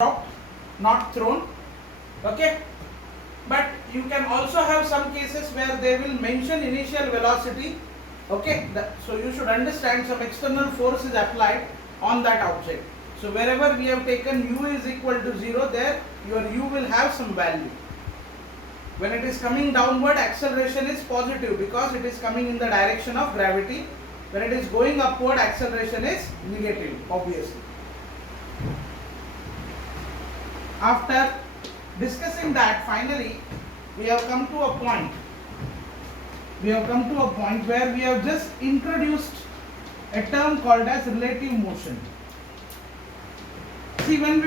dropped, not thrown. Okay, but you can also have some cases where they will mention initial velocity. Okay, so you should understand some external force is applied on that object. So wherever we have taken u is equal to 0, there your u will have some value. When it is coming downward, acceleration is positive because it is coming in the direction of gravity. When it is going upward, acceleration is negative, obviously. After discussing that, finally we have come to a point. Where we have just introduced a term called as relative motion. See, when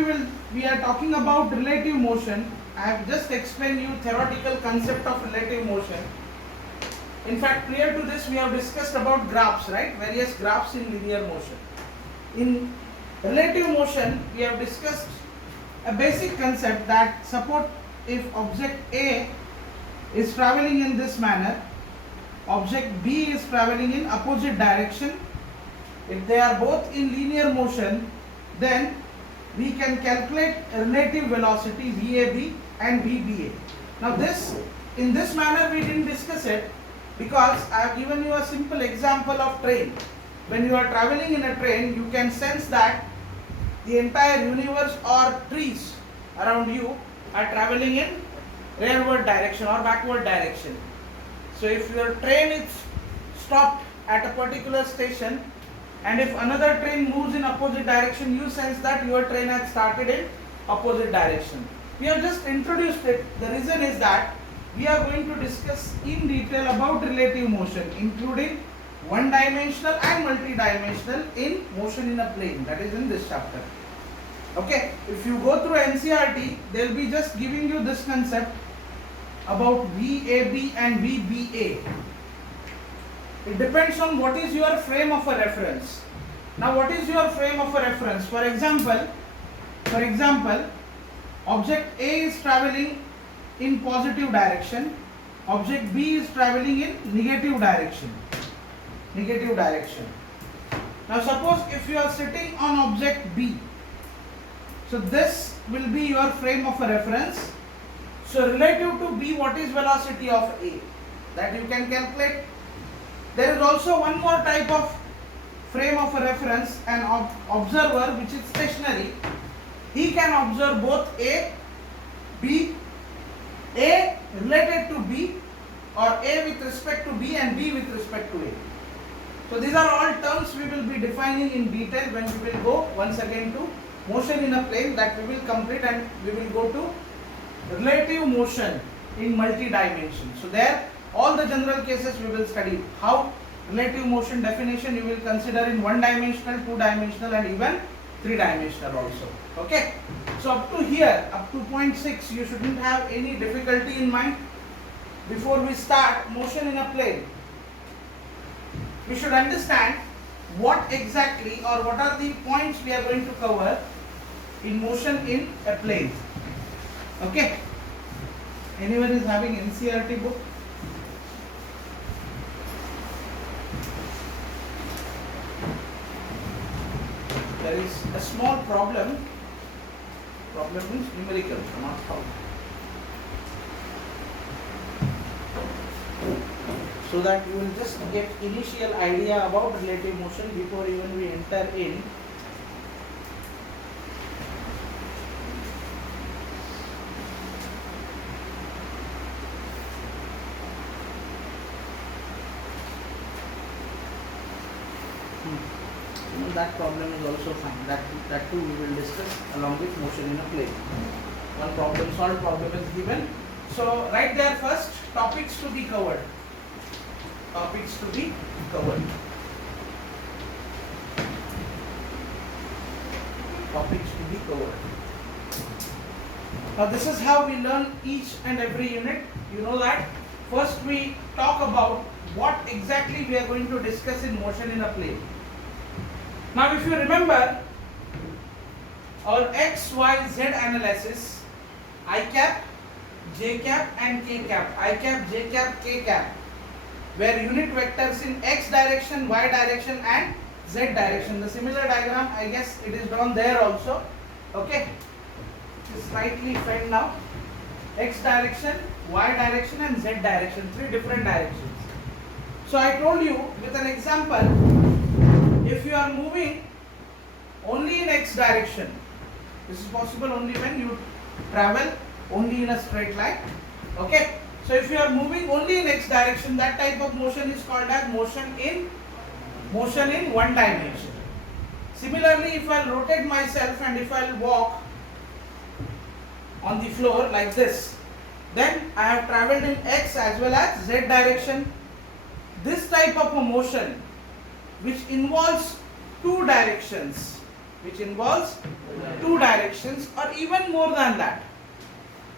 we are talking about relative motion, I have just explained you theoretical concept of relative motion. In fact, prior to this we have discussed about graphs, right? Various graphs in linear motion. In relative motion, we have discussed a basic concept that suppose if object A is traveling in this manner, object B is traveling in opposite direction. If they are both in linear motion, then we can calculate relative velocity VAB and VBA. Now in this manner we didn't discuss it because I have given you a simple example of train. When you are traveling in a train, you can sense that the entire universe or trees around you are traveling in rearward direction or backward direction. So if your train is stopped at a particular station and if another train moves in opposite direction, you sense that your train has started in opposite direction. We have just introduced it. The reason is that we are going to discuss in detail about relative motion, including one-dimensional and multi-dimensional in motion in a plane. That is in this chapter. Okay, if you go through NCERT, they will be just giving you this concept about VAB and VBA. It depends on what is your frame of a reference. Now, what is your frame of a reference? For example, object A is traveling in positive direction, object B is traveling in negative direction. Now suppose if you are sitting on object B, so this will be your frame of a reference. So relative to B, what is velocity of A? That you can calculate. There is also one more type of frame of a reference, an observer which is stationary. He can observe both A, B, A related to B, or A with respect to B and B with respect to A. So these are all terms we will be defining in detail when we will go once again to motion in a plane, that we will complete, and we will go to relative motion in multi-dimension. So there all the general cases we will study. How relative motion definition you will consider in one-dimensional, two-dimensional and even three-dimensional also. Okay. So up to here, up to point 6, you shouldn't have any difficulty in mind. Before we start motion in a plane, we should understand what exactly or what are the points we are going to cover in motion in a plane. Okay. Anyone is having NCERT book? There is a small problem. Problem means numerical, not how. So that you will just get initial idea about relative motion before even we enter in. That problem is also fine. That too we will discuss along with motion in a plane. One problem solved, problem is given. So right there first, topics to be covered. Topics to be covered. Topics to be covered. Now this is how we learn each and every unit. You know that. First we talk about what exactly we are going to discuss in motion in a plane. Now if you remember our x, y, z analysis, I cap, j cap and k cap, I cap, j cap, k cap, where unit vectors in x direction, y direction and z direction. The similar diagram, I guess it is drawn there also. Okay. slightly bend now. X direction, Y direction and Z direction, three different directions. So I told you with an example, if you are moving only in X direction, this is possible only when you travel only in a straight line. Okay. So if you are moving only in X direction, that type of motion is called as motion in one dimension. Similarly, if I rotate myself and if I walk on the floor like this, then I have traveled in X as well as Z direction. This type of a motion which involves two directions, or even more than that,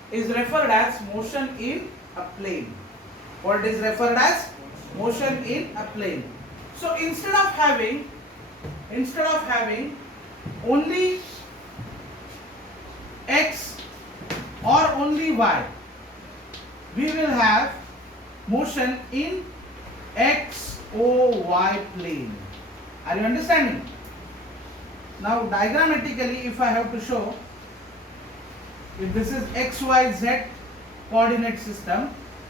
is referred as motion in a plane. What is referred as motion in a plane. So instead of having only X or only Y, we will have motion in XOY plane. Are you understanding? Now diagrammatically, if I have to show, if this is XYZ coordinate system,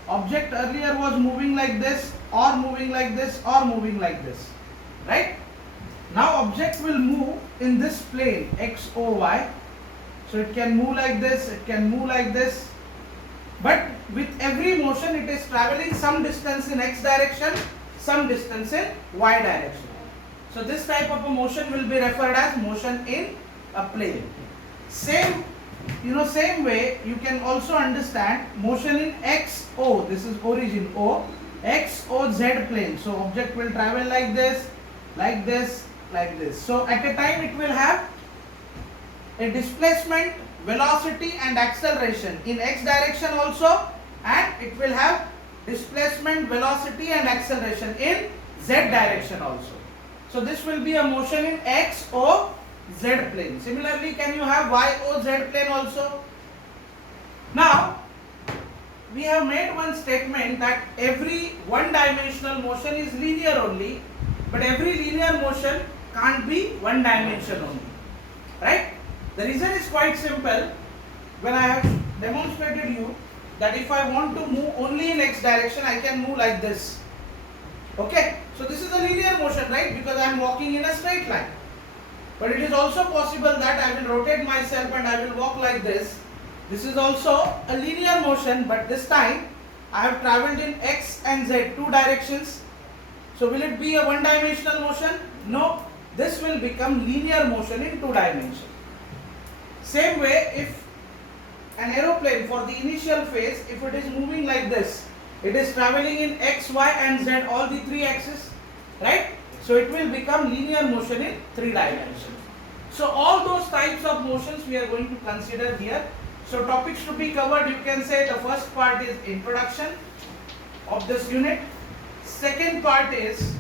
object earlier was moving like this or moving like this or moving like this, right? Now object will move in this plane XOY. So it can move like this, it can move like this, but with every motion it is traveling some distance in X direction, some distance in Y direction. So this type of a motion will be referred as motion in a plane. Same way you can also understand motion in XO, this is origin O, XOZ plane. So object will travel like this, like this, like this. So at a time it will have a displacement, velocity and acceleration in X direction also, and it will have displacement, velocity and acceleration in Z direction also. So this will be a motion in XOZ plane. Similarly, can you have YOZ plane also? Now, we have made one statement that every one-dimensional motion is linear only, but every linear motion can't be one dimension only, right? The reason is quite simple. When I have demonstrated you that if I want to move only in X direction, I can move like this. Okay, so this is a linear motion, right? Because I am walking in a straight line. But it is also possible that I will rotate myself and I will walk like this. This is also a linear motion, but this time I have travelled in X and Z, two directions. So will it be a one-dimensional motion? No, this will become linear motion in two dimensions. Same way, if an aeroplane for the initial phase, if it is moving like this, it is travelling in X, Y and Z, all the three axes, right? So it will become linear motion in three dimensions. So all those types of motions we are going to consider here. So topics to be covered, you can say the first part is introduction of this unit. Second part is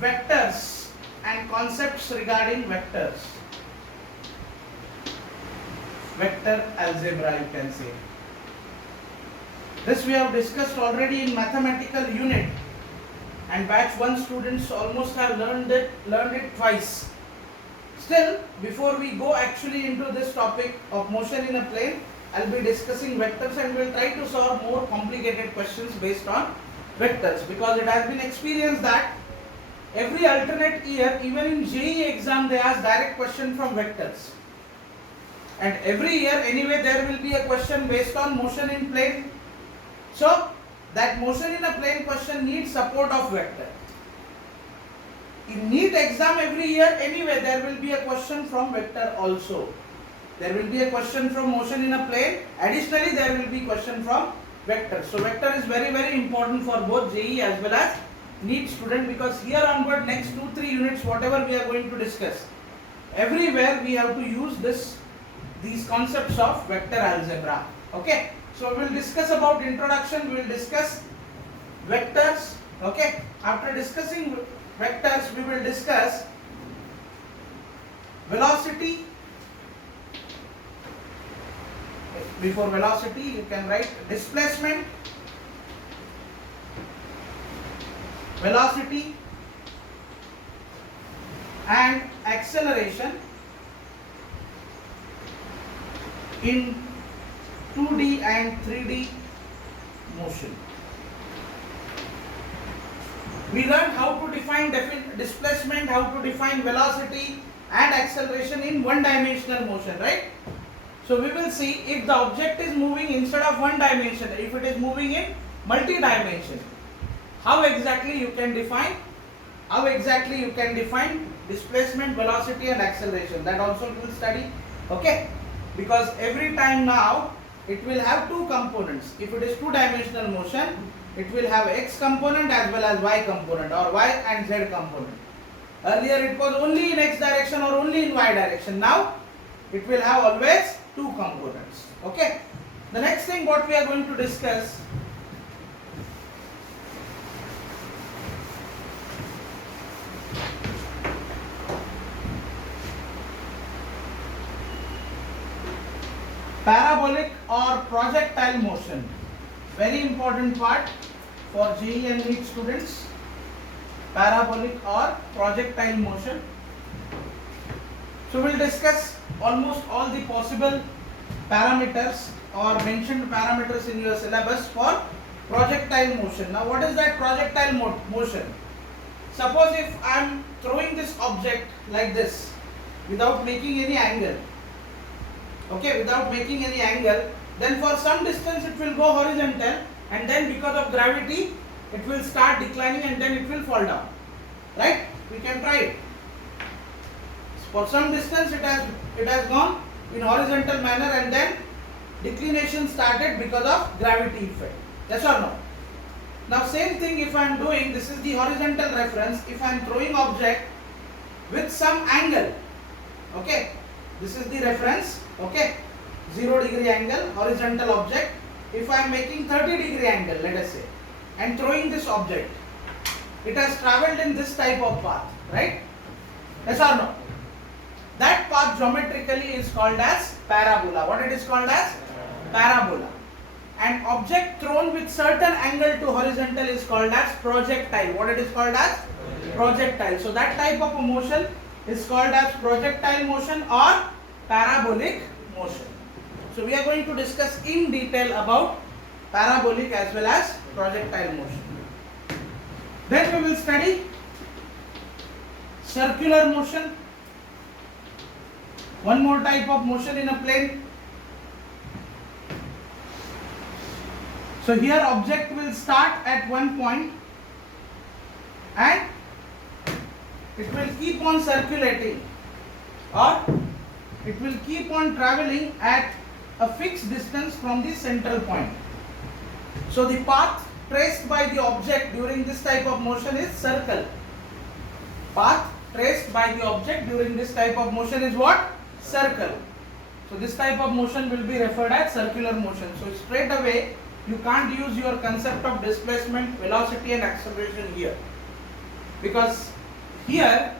vectors and concepts regarding vectors. Vector algebra, you can say. This we have discussed already in mathematical unit, and batch 1 students almost have learned it twice. Still, before we go actually into this topic of motion in a plane, I'll be discussing vectors and we'll try to solve more complicated questions based on vectors, because it has been experienced that every alternate year, even in JEE exam, they ask direct question from vectors. And every year anyway there will be a question based on motion in plane. So that motion in a plane question needs support of vector. In NEET exam every year anyway there will be a question from vector also. There will be a question from motion in a plane. Additionally there will be question from vector. So vector is very, very important for both JEE as well as NEET student, because here onward next 2-3 units whatever we are going to discuss, everywhere we have to use these concepts of vector algebra. Okay, so we will discuss about introduction, we will discuss vectors. Okay, after discussing vectors we will discuss velocity. Before velocity you can write displacement, velocity and acceleration. in 2D and 3D motion. We learned how to define displacement, how to define velocity and acceleration in one-dimensional motion, right? So we will see if the object is moving instead of one dimension, if it is moving in multi-dimension, how exactly you can define displacement, velocity and acceleration. That also we will study, okay? Because every time now it will have two components. If it is two-dimensional motion, it will have x component as well as y component, or y and z component. Earlier it was only in x direction or only in y direction. Now it will have always two components, okay? The next thing what we are going to discuss, parabolic or projectile motion. Very important part for JEE and NEET students. Parabolic or projectile motion. So we will discuss almost all the possible parameters or mentioned parameters in your syllabus for projectile motion. Now what is that projectile motion? Suppose if I am throwing this object like this without making any angle, okay, without making any angle, then for some distance it will go horizontal, and then because of gravity it will start declining and then it will fall down, right? We can try it. For some distance it has gone in horizontal manner and then declination started because of gravity effect. Yes or no? Now same thing if I am doing, this is the horizontal reference, if I am throwing object with some angle, okay, this is the reference, okay, 0-degree angle, horizontal object. If I am making 30-degree angle, let us say, and throwing this object, it has travelled in this type of path, right? Yes or no? That path geometrically is called as parabola. What it is called as? Parabola. An object thrown with certain angle to horizontal is called as projectile. What it is called as? Projectile. So that type of a motion is called as projectile motion or parabolic motion. So we are going to discuss in detail about parabolic as well as projectile motion. Then we will study circular motion. One more type of motion in a plane. So here object will start at one point and it will keep on circulating, or it will keep on traveling at a fixed distance from the central point. So the path traced by the object during this type of motion is circle. Path traced by the object during this type of motion is what? Circle. So this type of motion will be referred as circular motion. So straight away you can't use your concept of displacement, velocity and acceleration here, because here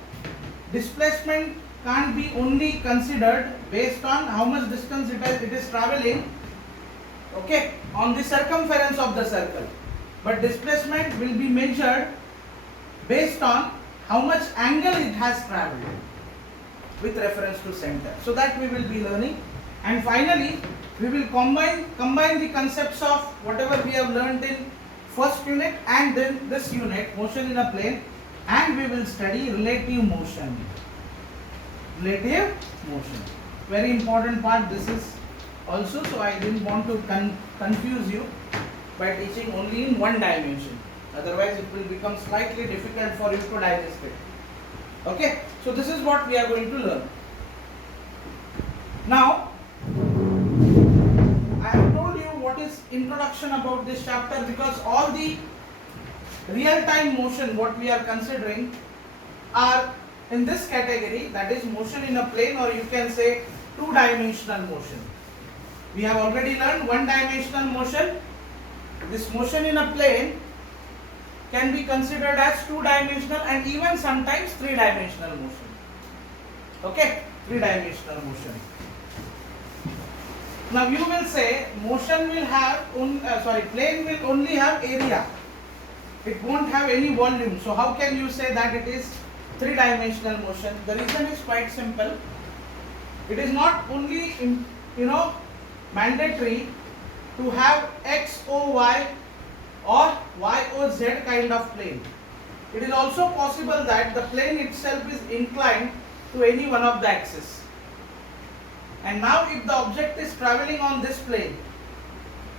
displacement can't be only considered based on how much distance it is traveling, okay, on the circumference of the circle, but displacement will be measured based on how much angle it has travelled with reference to center. So that we will be learning, and finally we will combine the concepts of whatever we have learned in first unit and then this unit, motion in a plane, and we will study relative motion. Relative motion, very important part this is also, so I didn't want to confuse you by teaching only in one dimension, otherwise it will become slightly difficult for you to digest it. Okay, so this is what we are going to learn. Now I have told you what is introduction about this chapter, because all the real-time motion what we are considering are in this category, that is motion in a plane, or you can say two-dimensional motion. We have already learned one-dimensional motion. This motion in a plane can be considered as two-dimensional and even sometimes three-dimensional motion. Okay, three-dimensional motion. Now you will say motion will have plane will only have area. It won't have any volume. So how can you say that it is three-dimensional motion? The reason is quite simple. It is not only mandatory to have XOY or YOZ kind of plane. It is also possible that the plane itself is inclined to any one of the axes. And now if the object is traveling on this plane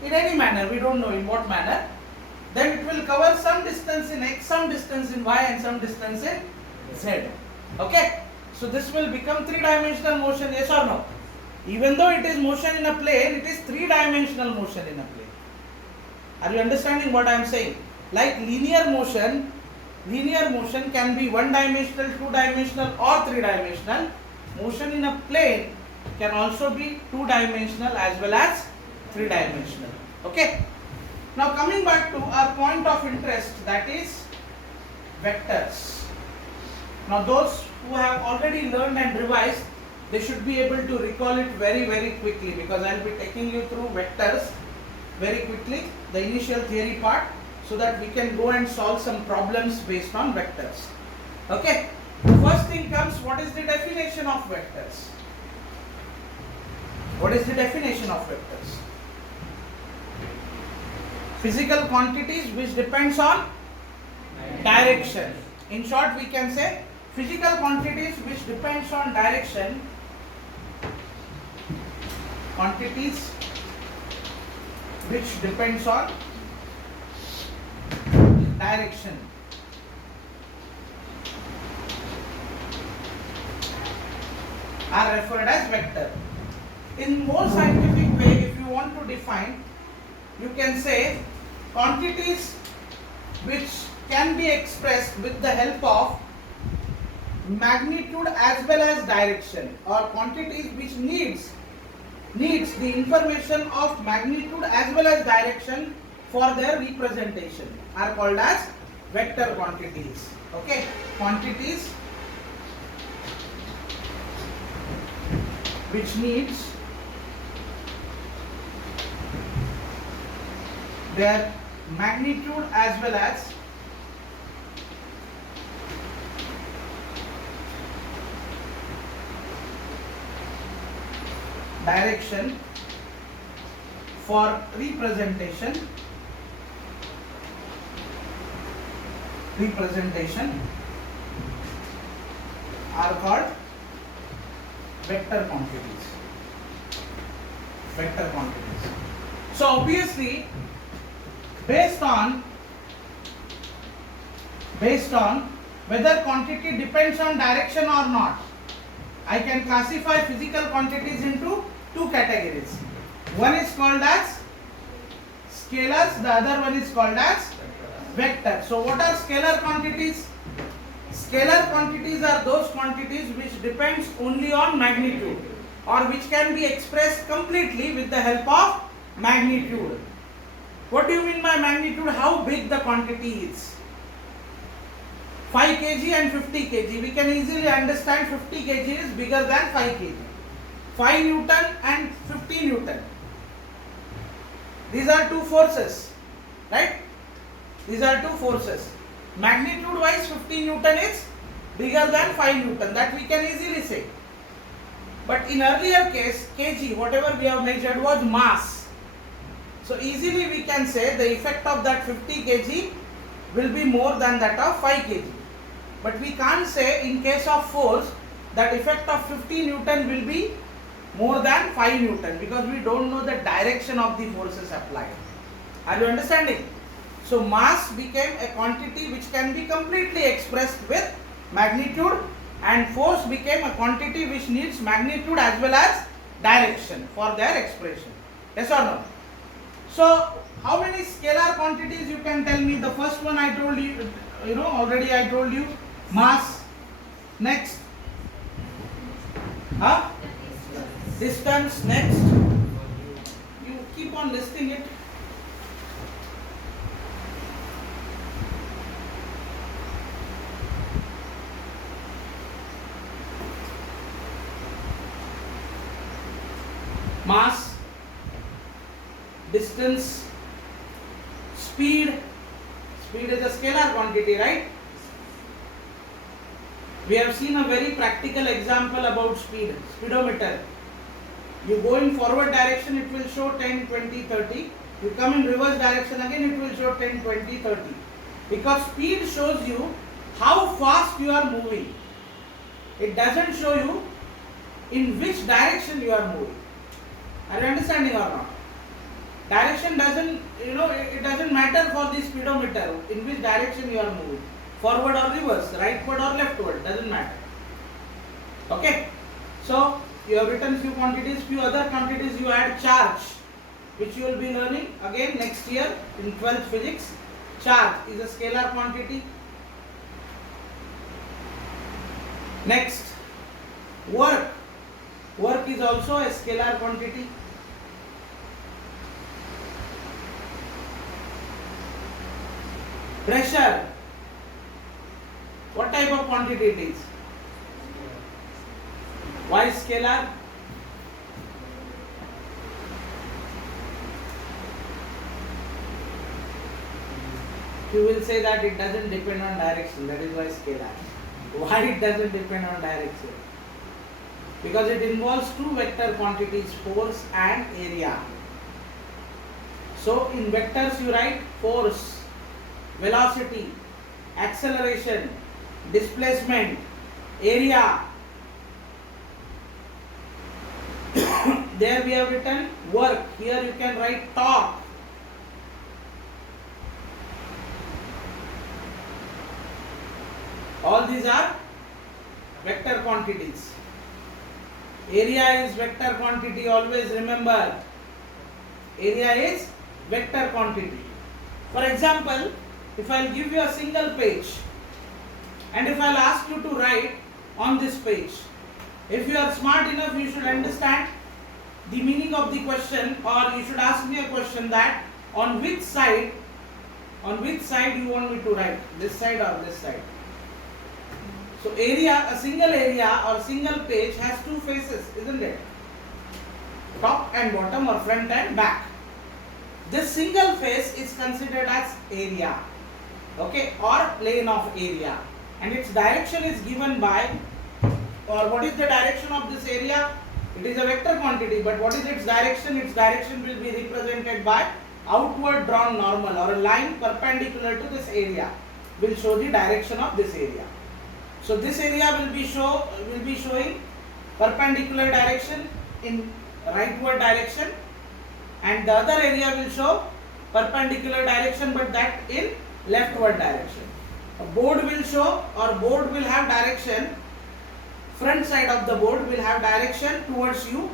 in any manner, we don't know in what manner, then it will cover some distance in X, some distance in Y and some distance in Z. Okay? So this will become three-dimensional motion, yes or no? Even though it is motion in a plane, it is three-dimensional motion in a plane. Are you understanding what I am saying? Like linear motion can be one-dimensional, two-dimensional or three-dimensional. Motion in a plane can also be two-dimensional as well as three-dimensional. Okay? Now coming back to our point of interest, that is vectors. Now those who have already learned and revised, they should be able to recall it very quickly, because I will be taking you through vectors very quickly, the initial theory part, so that we can go and solve some problems based on vectors. Okay? First thing comes, what is the definition of vectors? What is the definition of vectors? Physical quantities which depends on direction. In short, we can say physical quantities which depends on direction. Quantities which depends on direction. Are referred as vector. In more scientific way, if you want to define, you can say quantities which can be expressed with the help of magnitude as well as direction, or quantities which needs the information of magnitude as well as direction for their representation, are called as vector quantities. Okay, quantities which needs their magnitude as well as direction for representation are called vector quantities. Vector quantities. So obviously, based on whether quantity depends on direction or not, I can classify physical quantities into two categories. One is called as scalars, the other one is called as vectors. So what are scalar quantities? Scalar quantities are those quantities which depends only on magnitude, or which can be expressed completely with the help of magnitude. What do you mean by magnitude? How big the quantity is. 5 kg and 50 kg. We can easily understand 50 kg is bigger than 5 kg. 5 Newton and 50 Newton. These are two forces, right? These are two forces. Magnitude wise 50 Newton is bigger than 5 Newton. That we can easily say. But in earlier case, kg, whatever we have measured was mass. So easily we can say the effect of that 50 kg will be more than that of 5 kg. But we can't say in case of force that effect of 50 Newton will be more than 5 Newton, because we don't know the direction of the forces applied. Are you understanding? So mass became a quantity which can be completely expressed with magnitude, and force became a quantity which needs magnitude as well as direction for their expression. Yes or no? So how many scalar quantities you can tell me? The first one I told you, already I told you, mass. Next, distance. Next, you keep on listing it. Mass, distance, speed. Speed is a scalar quantity, right? We have seen a very practical example about speed, speedometer. You go in forward direction, it will show 10, 20, 30. You come in reverse direction again, it will show 10, 20, 30. Because speed shows you how fast you are moving. It doesn't show you in which direction you are moving. Are you understanding or not? Direction doesn't, it doesn't matter for the speedometer in which direction you are moving. Forward or reverse, rightward or leftward, doesn't matter. Okay? So, you have written few quantities, few other quantities you add charge, which you will be learning again next year in 12th physics. Charge is a scalar quantity. Next, work. Work is also a scalar quantity. Pressure. What type of quantity it is? Why scalar? You will say that it doesn't depend on direction, that is why scalar. Why it doesn't depend on direction? Because it involves two vector quantities, force and area. So in vectors you write force, velocity, acceleration, displacement, area. There we have written work. Here you can write torque. All these are vector quantities. Area is vector quantity, always remember. Area is vector quantity. For example, if I will give you a single page and if I will ask you to write on this page, if you are smart enough, you should understand the meaning of the question, or you should ask me a question that on which side you want me to write, this side or this side. So area, a single area or single page has two faces, isn't it? Top and bottom, or front and back. This single face is considered as area, okay, or plane of area, and its direction is given by, or what is the direction of this area? It is a vector quantity, but what is its direction? Its direction will be represented by outward drawn normal, or a line perpendicular to this area will show the direction of this area. So this area will be showing perpendicular direction in rightward direction, and the other area will show perpendicular direction, but that in leftward direction. A board will show, or board will have direction. Front side of the board will have direction towards you.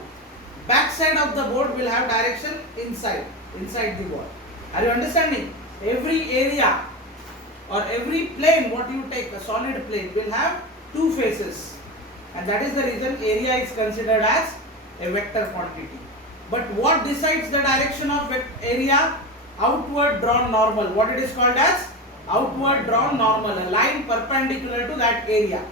Back side of the board will have direction inside the board. Are you understanding? Every area or every plane, what you take, a solid plane, will have two faces, and that is the reason area is considered as a vector quantity. But what decides the direction of area? Outward drawn normal. What it is called as? Outward drawn normal, a line perpendicular to that area.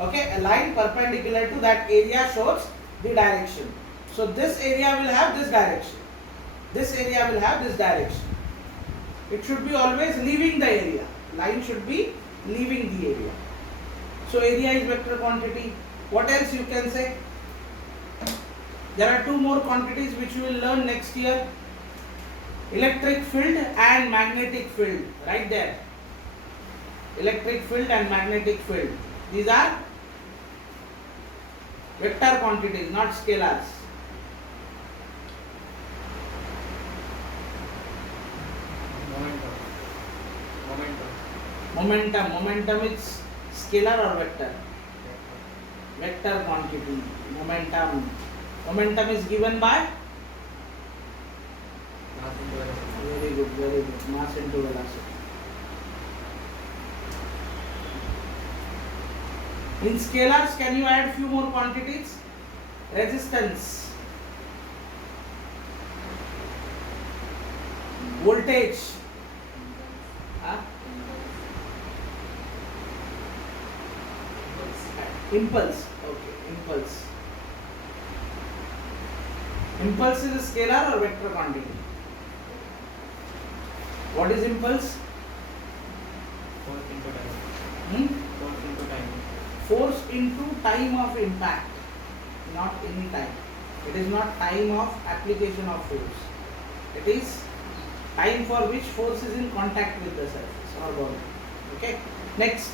Okay, a line perpendicular to that area shows the direction. So this area will have this direction. This area will have this direction. It should be always leaving the area. Line should be leaving the area. So area is vector quantity. What else you can say? There are two more quantities which you will learn next year. Electric field and magnetic field. Right there. Electric field and magnetic field. These are vector quantities, not scalars. Momentum is scalar or vector? Vector quantity. Momentum is given by? Very good. Mass into velocity. In scalars, can you add few more quantities? Resistance, voltage, impulse. Okay, impulse. Impulse is a scalar or vector quantity? What is impulse? Force into time. Force into time. Force into time of impact, not any time. It is not time of application of force. It is time for which force is in contact with the surface or boundary. Okay. Next,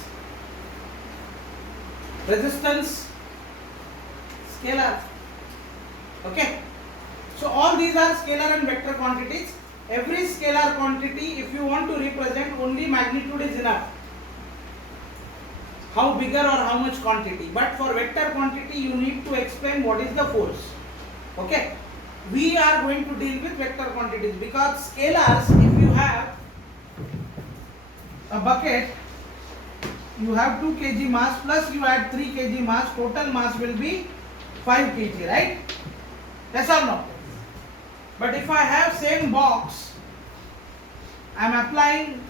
resistance, scalar. Okay. So all these are scalar and vector quantities. Every scalar quantity, if you want to represent, only magnitude is enough. How bigger or how much quantity. But for vector quantity, you need to explain what is the force. Okay. We are going to deal with vector quantities because scalars, if you have a bucket, you have 2 kg mass plus you add 3 kg mass, total mass will be 5 kg, right? Yes or no? But if I have same box, I am applying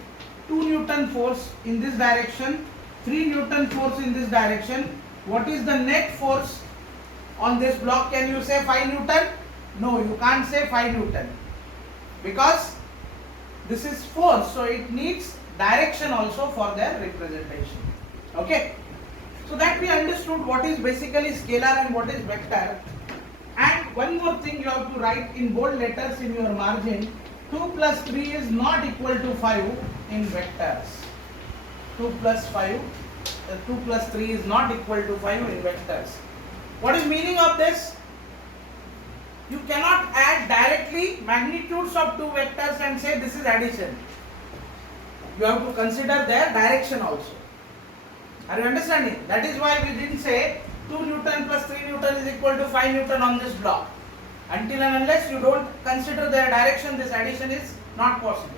2 Newton force in this direction, 3 Newton force in this direction. What is the net force on this block? Can you say 5 Newton? No, you can't say 5 Newton because this is force, so it needs direction also for their representation. Okay, so that we understood what is basically scalar and what is vector. And one more thing you have to write in bold letters in your margin: 2 plus 3 is not equal to 5 in vectors. 2 plus 3 is not equal to 5 in vectors. What is meaning of this? You cannot add directly magnitudes of 2 vectors and say this is addition. You have to consider their direction also. Are you understanding? That is why we didn't say 2 Newton plus 3 Newton is equal to 5 Newton on this block. Until and unless you don't consider their direction, this addition is not possible.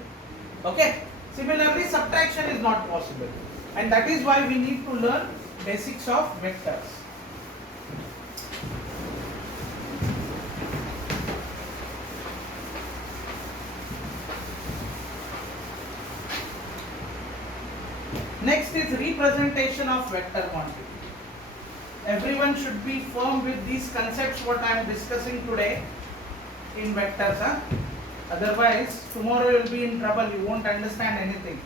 Okay? Similarly, subtraction is not possible. And that is why we need to learn basics of vectors. Next is representation of vector quantity. Everyone should be firm with these concepts what I am discussing today in vectors. Otherwise, tomorrow you will be in trouble. You won't understand anything.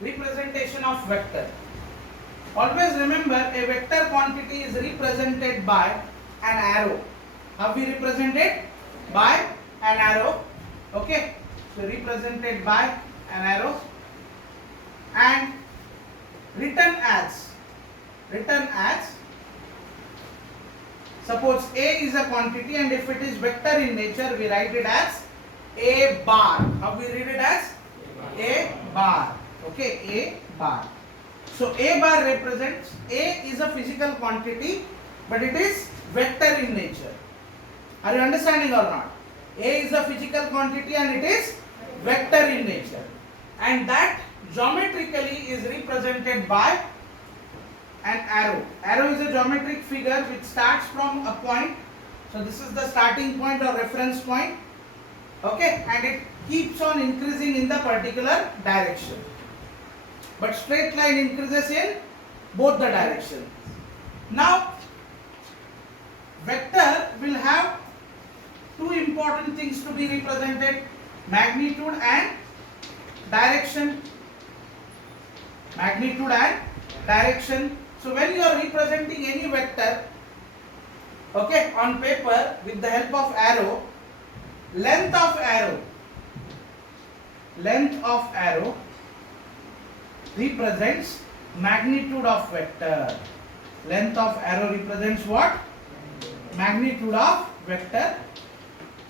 Representation of vector. Always remember, a vector quantity is represented by an arrow. How we represent it? By an arrow. Okay. So represented by an arrow and written as, suppose A is a quantity and if it is vector in nature, we write it as A bar. How we read it as? A bar. Okay, A bar. So A bar represents, A is a physical quantity but it is vector in nature. Are you understanding or not? A is a physical quantity and it is vector in nature, and that geometrically is represented by an arrow. Arrow is a geometric figure which starts from a point. So this is the starting point or reference point. Okay, and it keeps on increasing in the particular direction. But straight line increases in both the directions. Now, vector will have two important things to be represented: magnitude and direction. Magnitude and direction. So when you are representing any vector, okay, on paper with the help of arrow, length of arrow represents magnitude of vector. Length of arrow represents what? Magnitude of vector.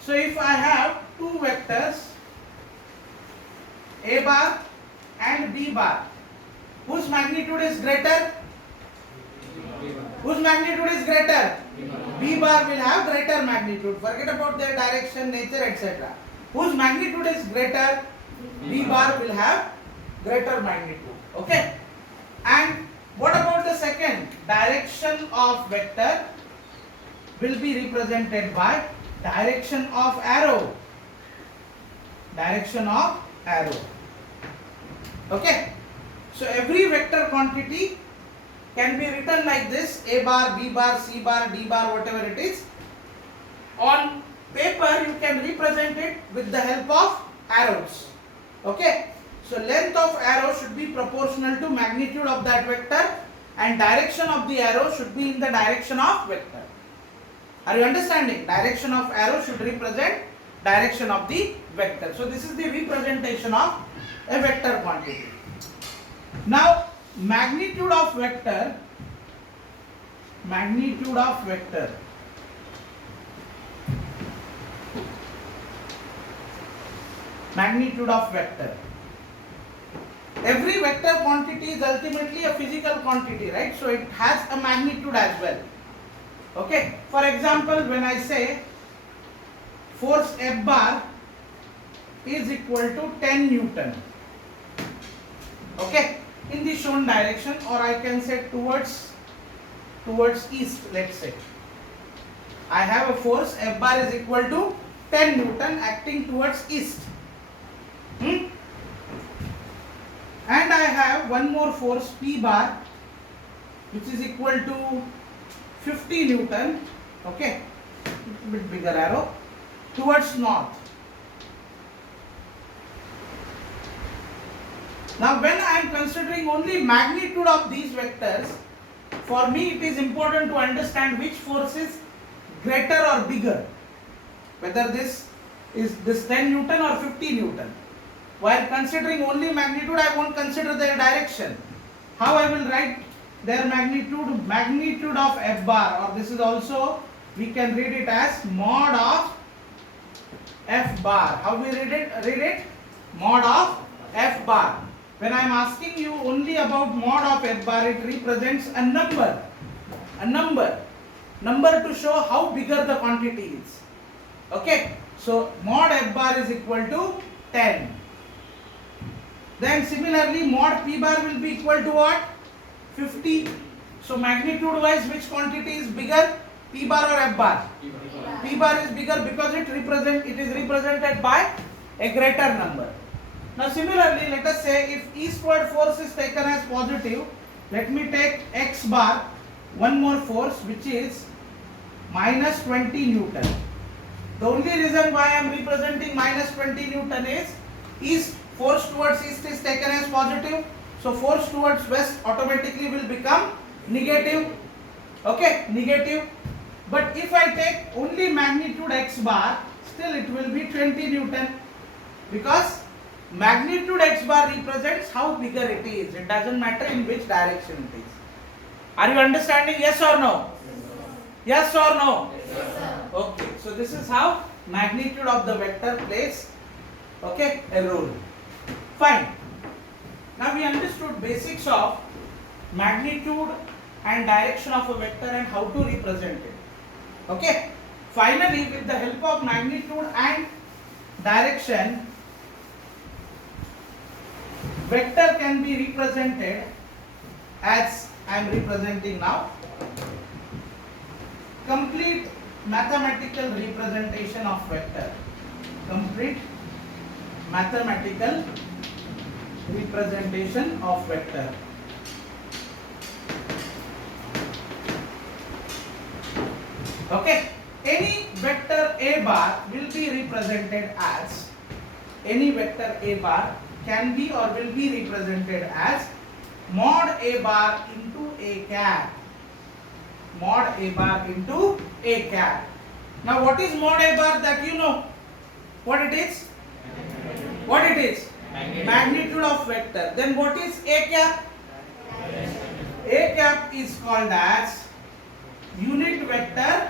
So if I have two vectors, A bar and B bar, whose magnitude is greater? Whose magnitude is greater? B bar will have greater magnitude. Forget about their direction, nature, etc. Whose magnitude is greater? B bar will have greater magnitude. Okay? And what about the second? Direction of vector will be represented by direction of arrow. Direction of arrow. Okay? So every vector quantity can be written like this: A bar, B bar, C bar, D bar, whatever it is. On paper you can represent it with the help of arrows. Okay? So length of arrow should be proportional to magnitude of that vector and direction of the arrow should be in the direction of vector. Are you understanding? Direction of arrow should represent direction of the vector. So this is the representation of a vector quantity. Now magnitude of vector every vector quantity is ultimately a physical quantity, right? So it has a magnitude as well. Okay, for example, when I say force F bar is equal to 10 Newton, okay, in the shown direction, or I can say towards east, let's say I have a force F bar is equal to 10 Newton acting towards east. And I have one more force P bar which is equal to 50 Newton, okay, a bit bigger arrow, towards north. Now when I am considering only magnitude of these vectors, for me it is important to understand which force is greater or bigger, whether this is 10 Newton or 50 Newton. While considering only magnitude, I won't consider their direction. How I will write their magnitude? Magnitude of F bar, or this is also, we can read it as mod of F bar. How we read it? Mod of F bar. When I am asking you only about mod of F bar, it represents a number. Number to show how bigger the quantity is. Okay, so mod F bar is equal to 10. Then similarly mod P bar will be equal to what? 50. So magnitude wise, which quantity is bigger? P bar or F bar? P bar is bigger because it is represented by a greater number. Now similarly, let us say if eastward force is taken as positive, let me take X bar, one more force which is minus 20 Newton. The only reason why I am representing minus 20 Newton is east, force towards east is taken as positive, so force towards west automatically will become negative. Okay, negative. But if I take only magnitude X bar, still it will be 20 Newton, because magnitude X bar represents how bigger it is. It doesn't matter in which direction it is. Are you understanding? Yes or no? Yes or no? Yes, sir. Okay, so this is how magnitude of the vector plays, okay, a role. Fine. Now we understood basics of magnitude and direction of a vector and how to represent it. Okay. Finally, with the help of magnitude and direction, vector can be represented as I am representing now. Complete mathematical representation of vector. Complete mathematical representation of vector. Okay, any vector A bar will be represented as, any vector A bar can be or will be represented as mod A bar into A cap. Mod A bar into A cap. Now what is mod A bar? That you know what it is? What it is? Magnitude of vector. Then what is A cap? A cap is called as unit vector.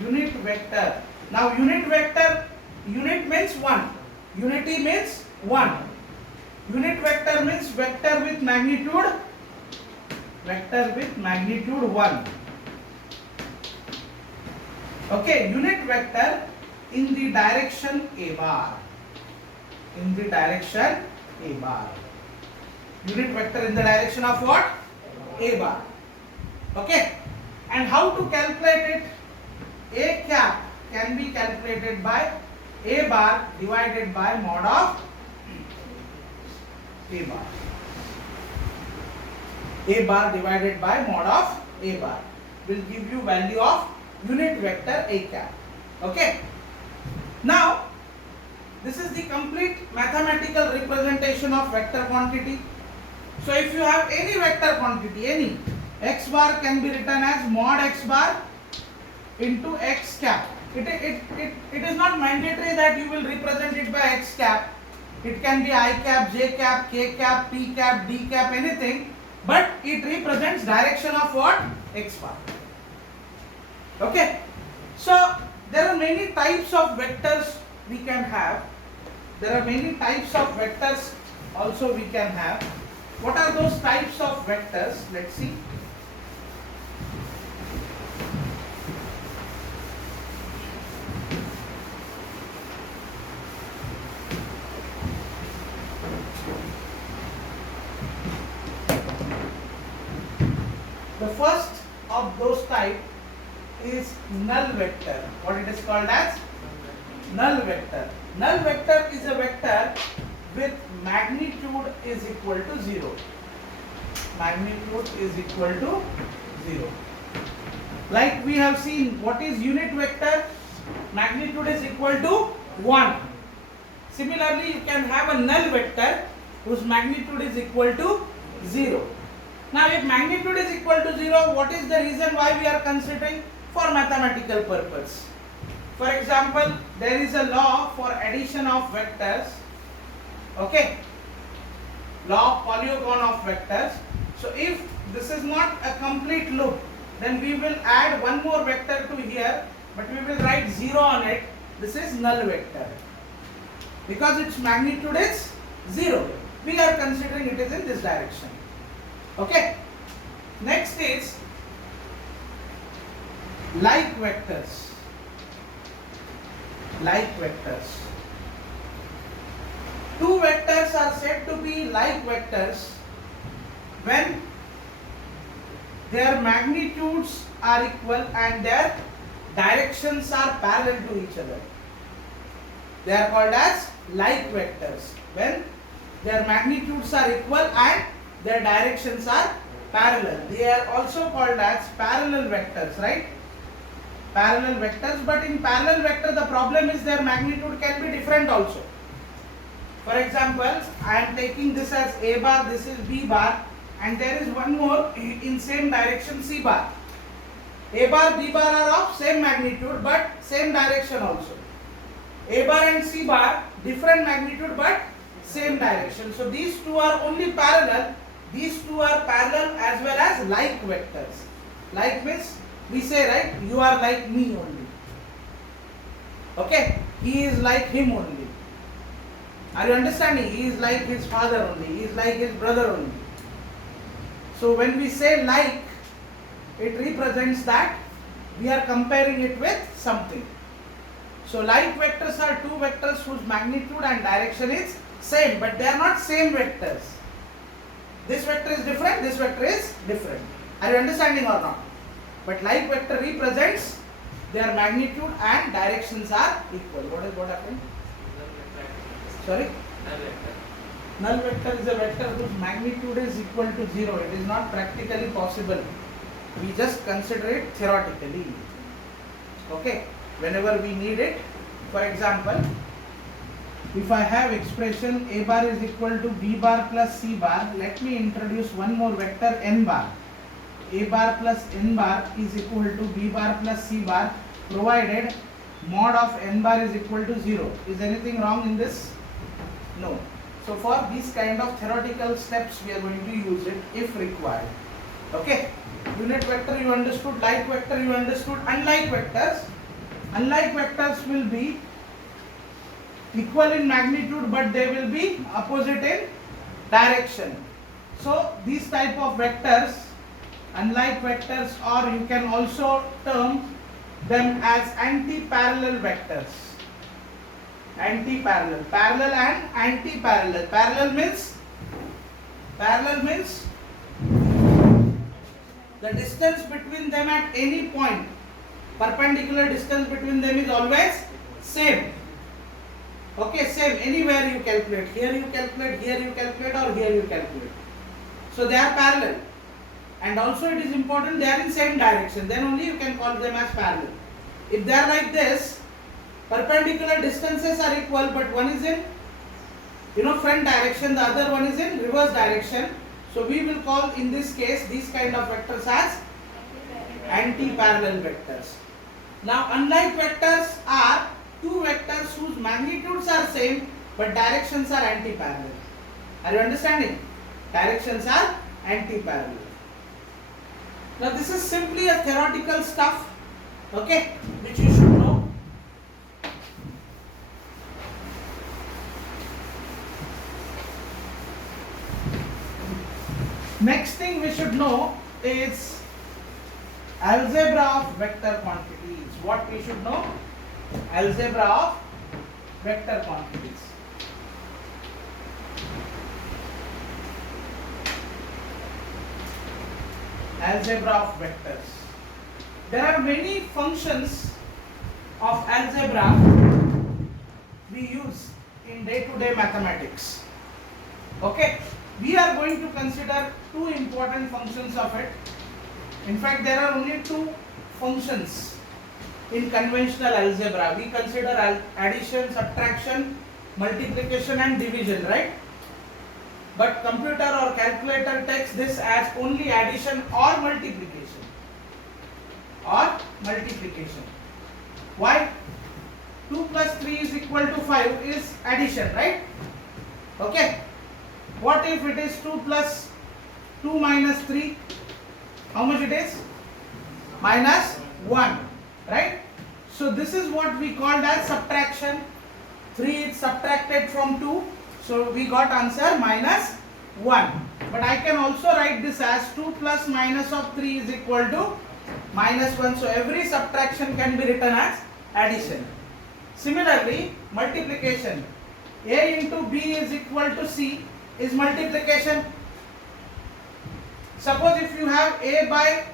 Unit vector. Now unit vector, unit means 1. Unity means 1. Unit vector means vector with magnitude 1. Okay, unit vector in the direction A bar. In the direction A bar. Unit vector in the direction of what? A bar. Okay. And how to calculate it? A cap can be calculated by A bar divided by mod of A bar. A bar divided by mod of A bar will give you value of unit vector A cap. Okay. Now, this is the complete mathematical representation of vector quantity. So if you have any vector quantity, any, x bar can be written as mod x bar into x cap. It is not mandatory that you will represent it by x cap. It can be I cap, j cap, k cap, p cap, d cap, anything, but it represents direction of what? X bar. Okay. So there are many types of vectors we can have. There are many types of vectors also we can have. What are those types of vectors? Let's see. The first of those type is null vector. What it is called as? Null vector. Null vector is a vector with magnitude is equal to 0. Magnitude is equal to 0. Like we have seen, what is unit vector? Magnitude is equal to 1. Similarly, you can have a null vector whose magnitude is equal to 0. Now, if magnitude is equal to 0, what is the reason why we are considering? For mathematical purpose. For example, there is a law for addition of vectors. Okay, law of polygon of vectors. So if this is not a complete loop, then we will add one more vector to here, but we will write 0 on it. This is null vector. Because its magnitude is 0, we are considering it is in this direction. Okay. Next is like vectors. Like vectors. Two vectors are said to be like vectors when their magnitudes are equal and their directions are parallel to each other. They are called as like vectors when their magnitudes are equal and their directions are parallel. They are also called as parallel vectors, right? Parallel vectors, but in parallel vector the problem is their magnitude can be different also. For example, I am taking this as A bar, this is B bar, and there is one more in same direction, C bar. A bar, B bar are of same magnitude but same direction also. A bar and C bar different magnitude but same direction. So these two are only parallel. These two are parallel as well as like vectors. Like means we say, right, you are like me only. Okay, he is like him only. Are you understanding? He is like his father only. He is like his brother only. So when we say like, it represents that we are comparing it with something. So like vectors are two vectors whose magnitude and direction is same, but they are not same vectors. This vector is different, this vector is different. Are you understanding or not? But like vector represents their magnitude and directions are equal. What happened? Sorry? Null vector is a vector whose magnitude is equal to 0. It is not practically possible. We just consider it theoretically. Okay? Whenever we need it. For example, if I have expression A bar is equal to B bar plus C bar, let me introduce one more vector N bar. A bar plus N bar is equal to B bar plus C bar, provided mod of N bar is equal to 0. Is anything wrong in this? No. So for these kind of theoretical steps we are going to use it if required. Okay. Unit vector you understood, like vector you understood, unlike vectors. Unlike vectors will be equal in magnitude but they will be opposite in direction. So these type of vectors, unlike vectors, or you can also term them as anti-parallel vectors. Anti-parallel, parallel and anti-parallel. Parallel means the distance between them at any point, perpendicular distance between them is always same. Okay, same. Anywhere you calculate. Here you calculate, here you calculate, or here you calculate. So they are parallel. And also it is important they are in same direction. Then only you can call them as parallel. If they are like this, perpendicular distances are equal, but one is in front direction, the other one is in reverse direction. So we will call in this case these kind of vectors as anti-parallel vectors. Now unlike vectors are two vectors whose magnitudes are same but directions are anti-parallel. Are you understanding? Directions are anti-parallel. Now this is simply a theoretical stuff, okay, which you should know. Next thing we should know is algebra of vector quantities. What we should know? Algebra of vector quantities. Algebra of vectors. There are many functions of algebra we use in day-to-day mathematics. Okay, we are going to consider two important functions of it. In fact, there are only two functions in conventional algebra. We consider addition, subtraction, multiplication and division, right? But computer or calculator takes this as only addition or multiplication. Why? 2 plus 3 is equal to 5 is addition, right? Okay. What if it is 2 plus 2 minus 3? How much it is? Minus 1, right? So this is what we called as subtraction. 3 is subtracted from 2. So we got answer minus 1. But I can also write this as 2 plus minus of 3 is equal to minus 1. So every subtraction can be written as addition. Similarly, multiplication. A into B is equal to C is multiplication. Suppose if you have A by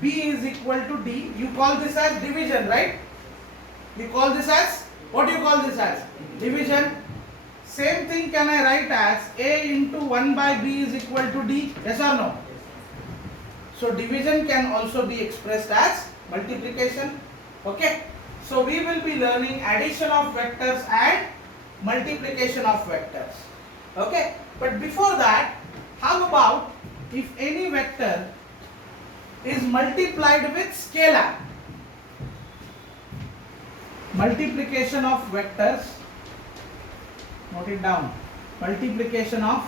B is equal to D, you call this as division, right? You call this as, what do you call this as? Division. Same thing can I write as A into 1 by B is equal to D, yes or no? So division can also be expressed as multiplication. Okay. So we will be learning addition of vectors and multiplication of vectors. Okay. But before that, how about if any vector is multiplied with scalar? Multiplication of vectors, note it down, multiplication of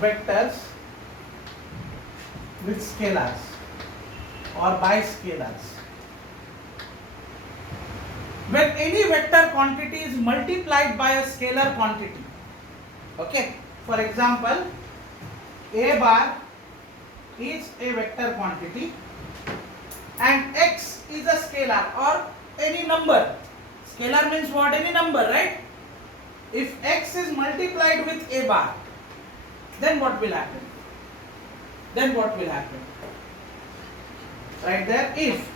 vectors with scalars or by scalars. When any vector quantity is multiplied by a scalar quantity, okay, for example, A bar is a vector quantity and X is a scalar or any number. Scalar means what? Any number, right? If X is multiplied with A bar, then what will happen? Then what will happen? Right there, if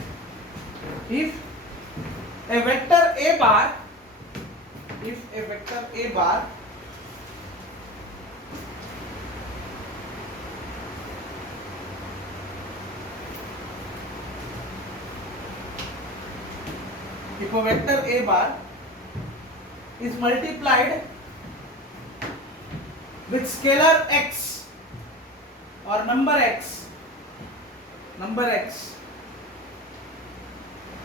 a vector A bar, if a vector A bar is multiplied with scalar X or number X,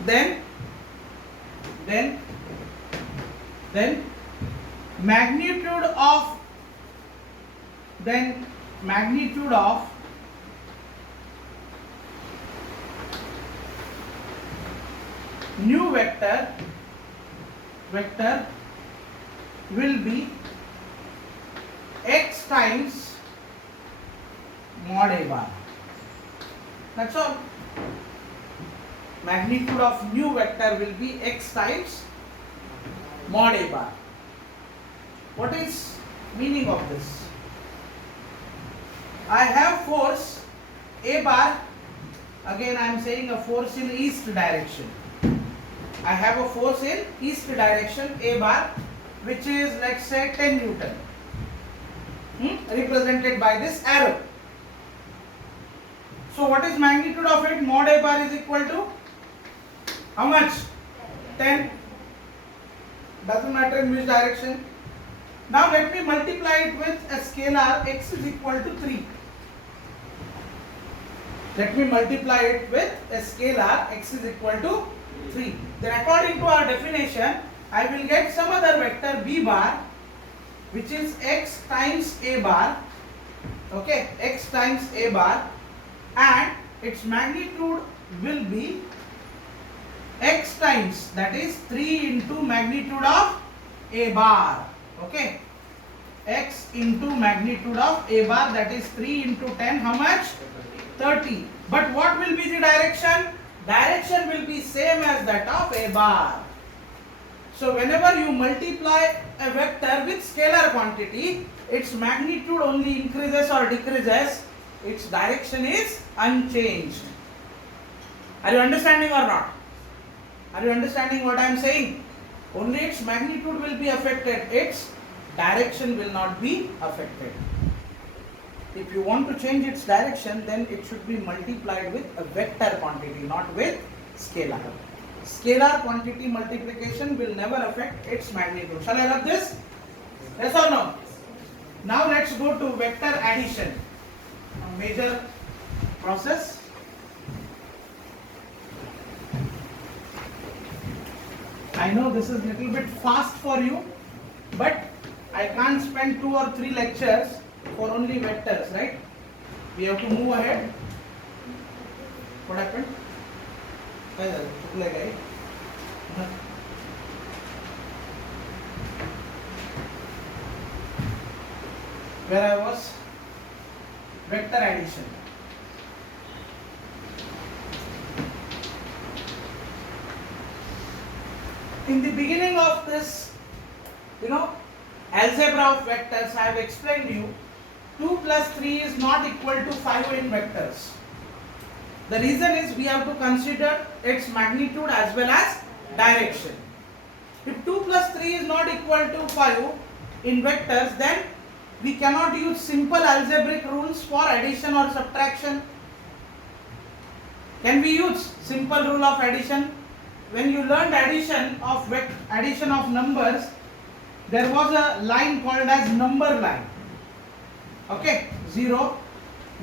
then magnitude of new vector will be X times mod A bar. That's all. Magnitude of new vector will be X times mod A bar. What is meaning of this? I have force A bar, again I am saying a force in east direction. I have a force in east direction A bar, which is, let's say, 10 Newton, represented by this arrow. So what is magnitude of it? Mod A bar is equal to how much? 10. Doesn't matter in which direction. Now let me multiply it with a scalar x is equal to 3. Let me multiply it with a scalar x is equal to 3. Then according to our definition, I will get some other vector b bar, which is x times a bar. Okay, x times a bar, and its magnitude will be x times, that is 3 into magnitude of a bar. Okay, x into magnitude of a bar, that is 3 into 10, how much? 30. But what will be the direction? Direction will be same as that of a bar. So whenever you multiply a vector with scalar quantity, its magnitude only increases or decreases, its direction is unchanged. Are you understanding or not? Are you understanding what I am saying? Only its magnitude will be affected, its direction will not be affected. If you want to change its direction, then it should be multiplied with a vector quantity, not with scalar. Scalar quantity multiplication will never affect its magnitude. Shall I rub this? Yes or no? Now let's go to vector addition, a major process. I know this is little bit fast for you, but I can't spend 2 or 3 lectures for only vectors, right? We have to move ahead. What happened? Where I was? Vector addition. In the beginning of this, algebra of vectors, I have explained you 2 plus 3 is not equal to 5 in vectors. The reason is we have to consider its magnitude as well as direction. If 2 plus 3 is not equal to 5 in vectors, then we cannot use simple algebraic rules for addition or subtraction. Can we use simple rule of addition? When you learned addition of numbers, there was a line called as number line. Okay, 0,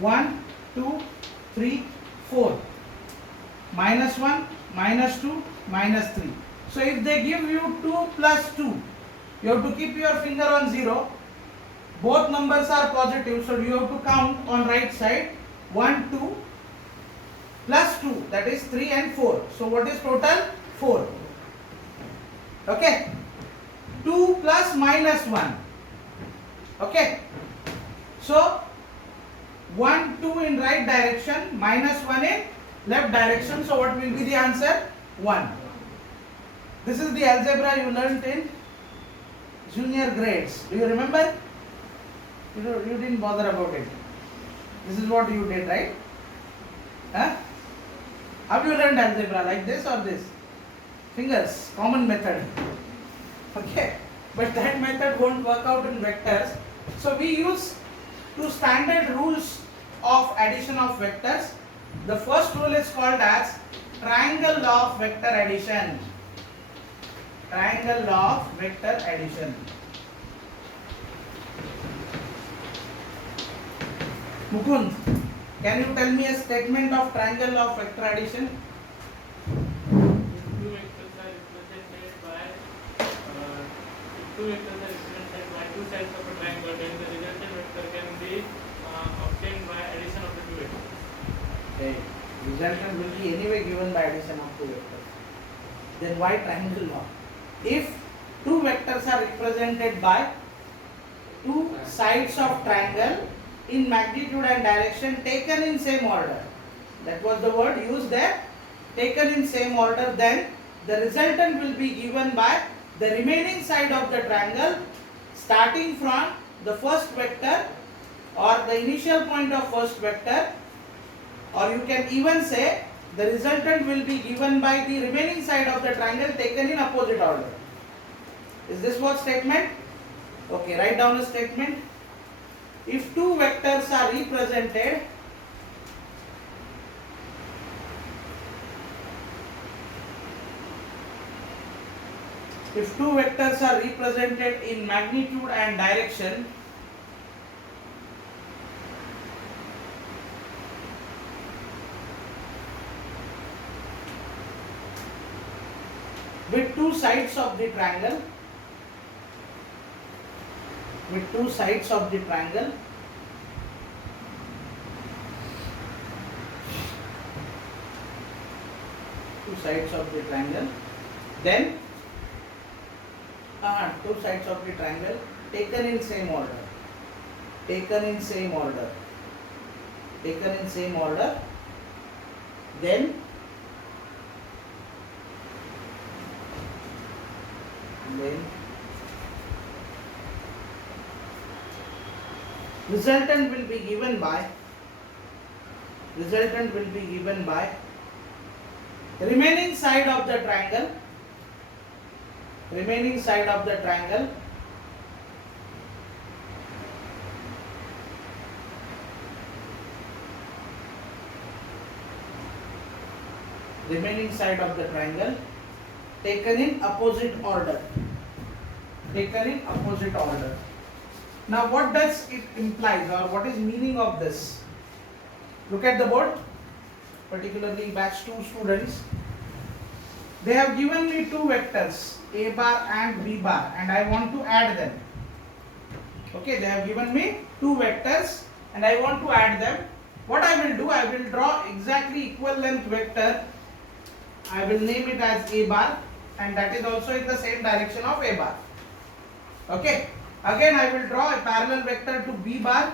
1, 2, 3, 4, minus 1, minus 2, minus 3. So if they give you 2 plus 2, you have to keep your finger on 0. Both numbers are positive, so you have to count on right side. 1, 2 plus 2, that is 3 and 4. So what is total? 4. Okay. 2 plus minus 1. Okay. So 1, 2 in right direction, minus 1 in left direction. So what will be the answer? 1. This is the algebra you learnt in junior grades. Do you remember? You didn't bother about it. This is what you did, right? Huh? How do you learn algebra? Like this or this? Fingers, common method. Okay, but that method won't work out in vectors. So we use 2 standard rules of addition of vectors. The first rule is called as triangle law of vector addition. Triangle law of vector addition. Mukund, can you tell me a statement of triangle law of vector addition? Two vectors are represented by two sides of a triangle, then the resultant vector can be obtained by addition of the two vectors. Okay. Resultant will be anyway given by addition of 2 vectors. Then why triangle law? If 2 vectors are represented by 2 sides of triangle in magnitude and direction taken in same order, that was the word used there, taken in same order, then the resultant will be given by the remaining side of the triangle starting from the first vector or the initial point of first vector, or you can even say the resultant will be given by the remaining side of the triangle taken in opposite order. Is this what statement? Okay, write down a statement. If 2 vectors are represented if two vectors are represented in magnitude and direction, with two sides of the triangle, with two sides of the triangle, two sides of the triangle, then two sides of the triangle taken in same order, taken in same order, taken in same order, then resultant will be given by remaining side of the triangle, remaining side of the triangle remaining side of the triangle taken in opposite order, taken in opposite order. Now what does it implies, or what is meaning of this? Look at the board, particularly batch 2 students. They have given me two vectors a bar and b bar, and I want to add them. Okay, they have given me two vectors and I want to add them. What I will do, I will draw exactly equal length vector. I will name it as a bar, and that is also in the same direction of a bar. Okay, again I will draw a parallel vector to b bar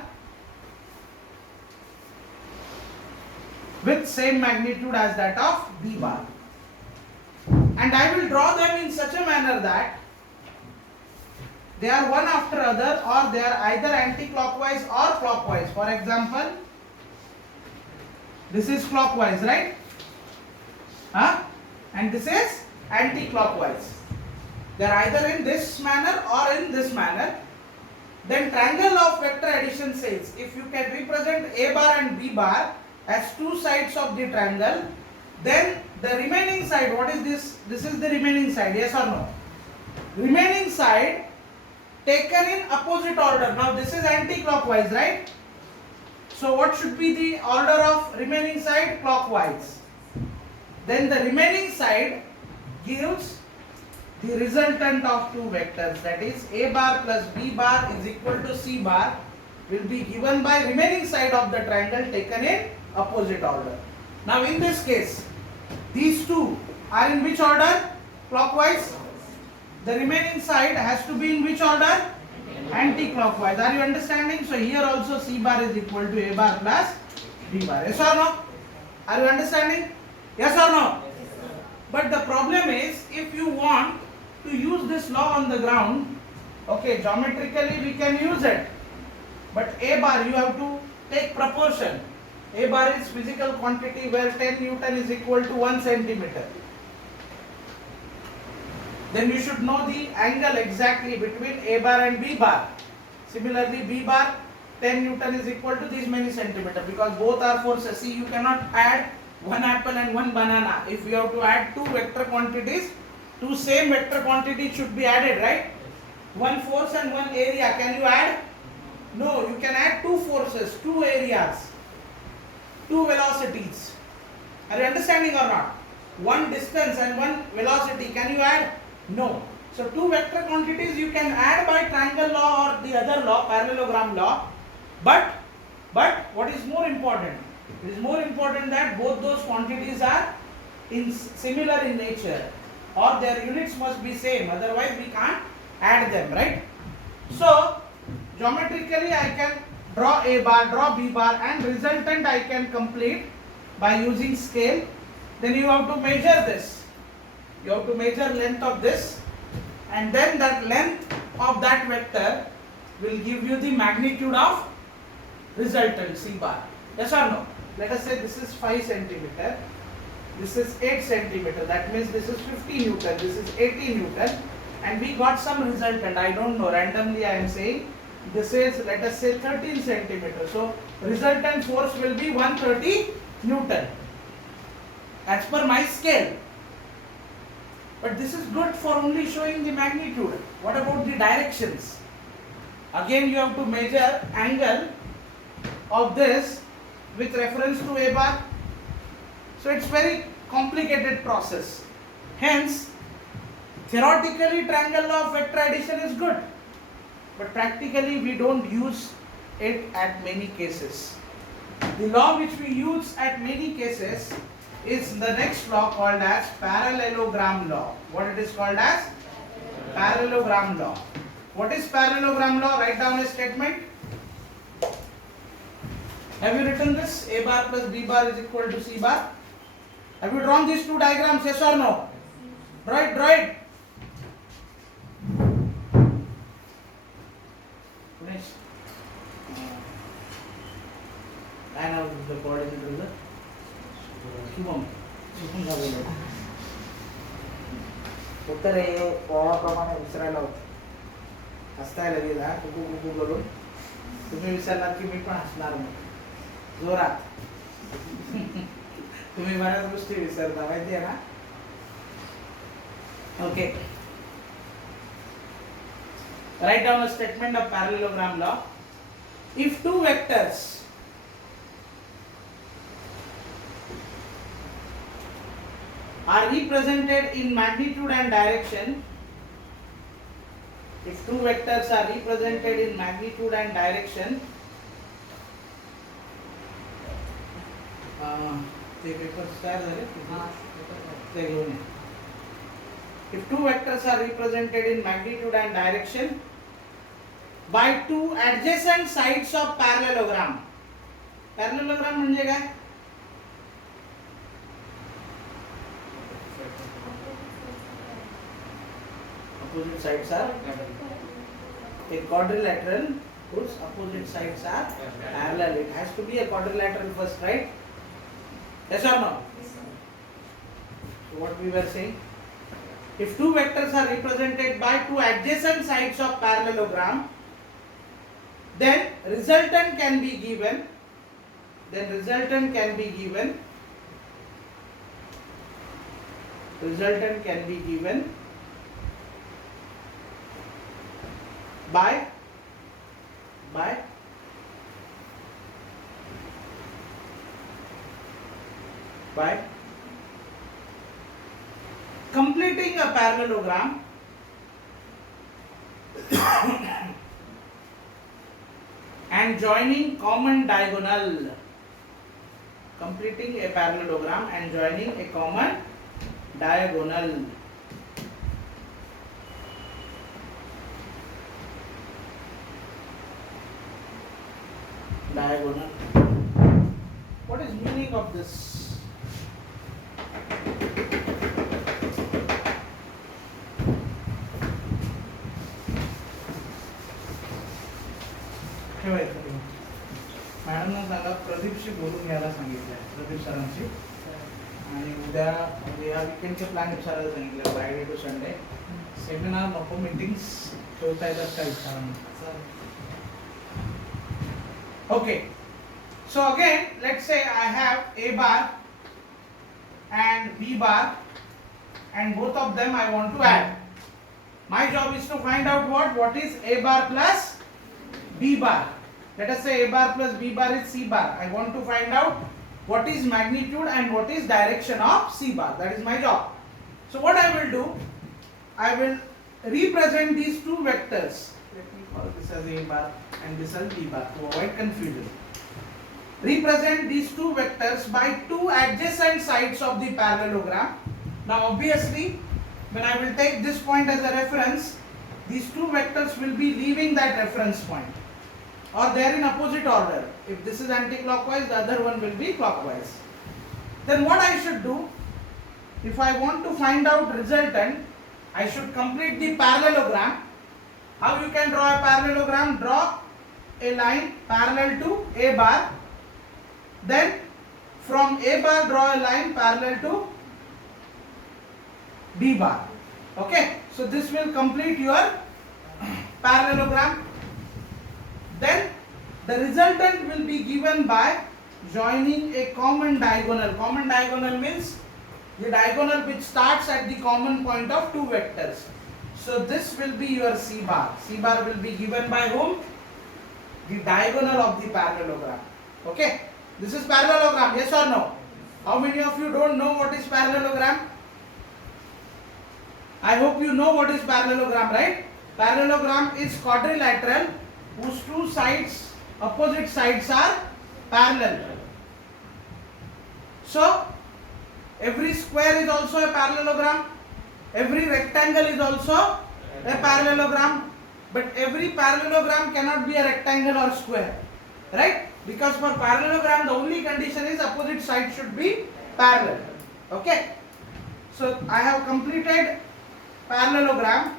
with same magnitude as that of b bar, and I will draw them in such a manner that they are one after other, or they are either anti-clockwise or clockwise. For example, this is clockwise, right? And this is anti-clockwise. They are either in this manner or in this manner. Then triangle of vector addition says, if you can represent a bar and b bar as two sides of the triangle, then the remaining side, what is this? This is the remaining side, yes or no? Remaining side taken in opposite order. Now this is anti-clockwise, right? So what should be the order of remaining side? Clockwise. Then the remaining side gives the resultant of two vectors, that is a bar plus b bar is equal to c bar, will be given by remaining side of the triangle taken in opposite order. Now in this case, these two are in which order? Clockwise. The remaining side has to be in which order? Anti-clockwise. Are you understanding? So here also c bar is equal to a bar plus b bar. Yes or no? Are you understanding? Yes or no? But the problem is, if you want to use this law on the ground, okay, geometrically we can use it, but a bar you have to take proportion. A bar is physical quantity where 10 Newton is equal to 1 centimeter. Then you should know the angle exactly between a bar and b bar. Similarly, b bar 10 Newton is equal to these many centimeter, because both are forces. See, you cannot add one apple and one banana. If you have to add two vector quantities, two same vector quantities should be added, right? One force and one area. Can you add? No, you can add two forces, two areas, two velocities. Are you understanding or not? One distance and one velocity. Can you add? No. So two vector quantities you can add by triangle law or the other law, parallelogram law. But what is more important? It is more important that both those quantities are similar in nature, or their units must be same. Otherwise we can't add them, right? So geometrically I can draw a bar, draw b bar, and resultant I can complete by using scale. Then you have to measure this. You have to measure length of this, and then that length of that vector will give you the magnitude of resultant c bar. Yes or no? Let us say this is 5 centimeter, this is 8 centimeter, that means this is 50 Newton, this is 80 Newton, and we got some resultant. I don't know, randomly I am saying this is, let us say, 13 centimeter. So resultant force will be 130 Newton as per my scale. But this is good for only showing the magnitude. What about the directions? Again you have to measure angle of this with reference to A bar. So it's very complicated process. Hence, theoretically triangle law of vector addition is good, but practically we don't use it at many cases. The law which we use at many cases is the next law called as parallelogram law. What it is called as? Parallelogram law. What is parallelogram law? Write down a statement. Have you written this? A bar plus B bar is equal to C bar. Have you drawn these two diagrams? Yes or no? Draw it, draw it. Finish. I know the coordinator is Shubham. Shubham का बोलो. उत्तर हे प्रमाणे विसरायला होतं. हसताय लगेच हा कुकू कुकू करून. तुम्ही विसरणार की मी पण हसणार मग. जोरात. तुम्ही बऱ्याच गोष्टी विसरता माहिती आहे ना? Okay. Write down a statement of parallelogram law. If two vectors are represented in magnitude and direction, if two vectors are represented in magnitude and direction, ते पेपर्स तयार झाले ते घेऊन ये. If two vectors are represented in magnitude and direction by two adjacent sides of parallelogram. Parallelogram म्हणजे काय? Opposite sides are a quadrilateral whose opposite sides are parallel. It has to be a quadrilateral first, right? Yes or no? So what we were saying? If two vectors are represented by two adjacent sides of parallelogram, then resultant can be given. Resultant can be given by completing a parallelogram and joining common diagonal. Completing a parallelogram and joining a common diagonal. What is meaning of this? Madam ने सांगा प्रदीपशी बोलून घ्यायला सांगितलं प्रदीप सरांशी आणि उद्या म्हणजे या वीकेंडचे plan विचारायला सांगितलं फ्रायडे टू संडे सेमिनार नको मीटिंग्स ठेवता येतात का विचारा. Okay, so again let's say I have A bar and B bar and both of them I want to add. My job is to find out what is A bar plus B bar. Let us say A bar plus B bar is C bar. I want to find out what is magnitude and what is direction of C bar. That is my job. So what I will do, I will represent these two vectors. Let me call this as A bar and this as B bar to avoid confusion. Represent these two vectors by two adjacent sides of the parallelogram. Now obviously when I will take this point as a reference, these two vectors will be leaving that reference point, or they are in opposite order. If this is anti-clockwise, the other one will be clockwise. Then what I should do, if I want to find out resultant, I should complete the parallelogram. How you can draw a parallelogram? Draw a line parallel to A bar. Then from A bar draw a line parallel to B bar. Okay, so this will complete your parallelogram. Then the resultant will be given by joining a common diagonal. Common diagonal means the diagonal which starts at the common point of two vectors. So this will be your C bar. C bar will be given by whom? The diagonal of the parallelogram. Okay, this is parallelogram, yes or no? How many of you don't know what is parallelogram? I hope you know what is parallelogram, right? Parallelogram is quadrilateral whose two sides, opposite sides are parallel. So every square is also a parallelogram, every rectangle is also a parallelogram, but every parallelogram cannot be a rectangle or square, right? Because for parallelogram the only condition is opposite sides should be parallel. Okay, so I have completed parallelogram.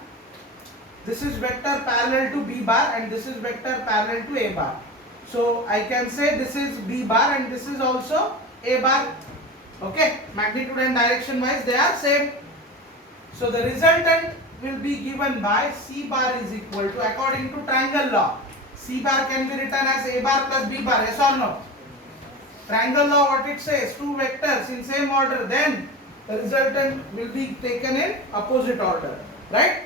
This is vector parallel to B bar and this is vector parallel to A bar. So I can say this is B bar and this is also A bar. Okay, magnitude and direction wise they are same. So the resultant will be given by C bar is equal to, according to triangle law, C bar can be written as A bar plus B bar, yes or no? Triangle law, what it says, two vectors in same order, then the resultant will be taken in opposite order, right?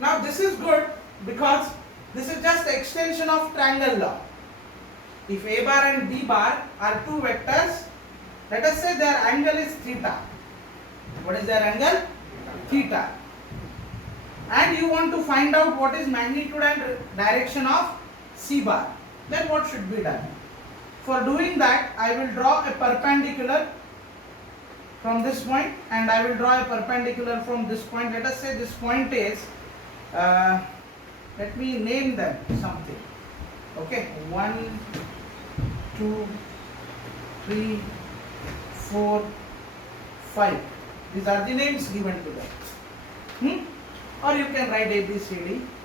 Now this is good because this is just the extension of triangle law. If A bar and B bar are two vectors, let us say their angle is theta. What is their angle? Theta. And you want to find out what is magnitude and direction of C bar. Then what should be done? For doing that, I will draw a perpendicular from this point and I will draw a perpendicular from this point. Let us say this point is, let me name them something. Okay, 1, 2, 3, 4, 5. These are the names given to them. Or you can write ABCD.